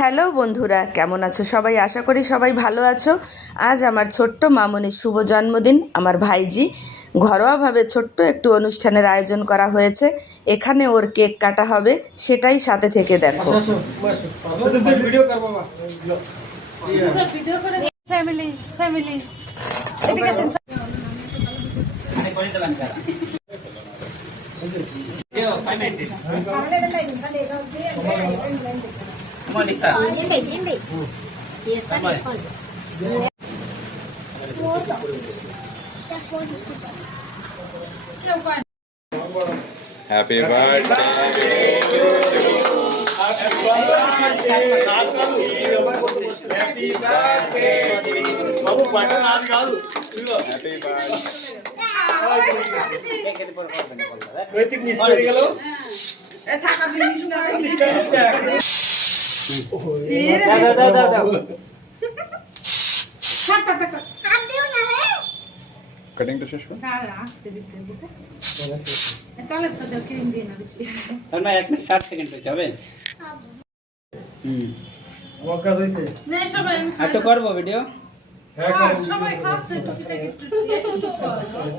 Hello বন্ধুরা, কেমন আছো সবাই? আশা করি সবাই ভালো আছো। আজ আমার ছোট্ট মামনির শুভ জন্মদিন। আমার ভাইজি ঘরোয়াভাবে ছোট্ট একটু অনুষ্ঠানের আয়োজন করা হয়েছে। এখানে ওর কেক কাটা হবে, সেটাই সাথে থেকে দেখো। Happy birthday to you. Happy birthday. Babu button aaj kaadu. Happy birthday. Kritik miss kore gelo. Thaka miss kore. Da. Cutting तो शेष हो না 1 মিনিট 60 সেকেন্ড হইছে হবে ওয়াকা হইছে না সবাই আচ্ছা করব ভিডিও হ্যাঁ সবাই খাচ্ছে টুকিটাকি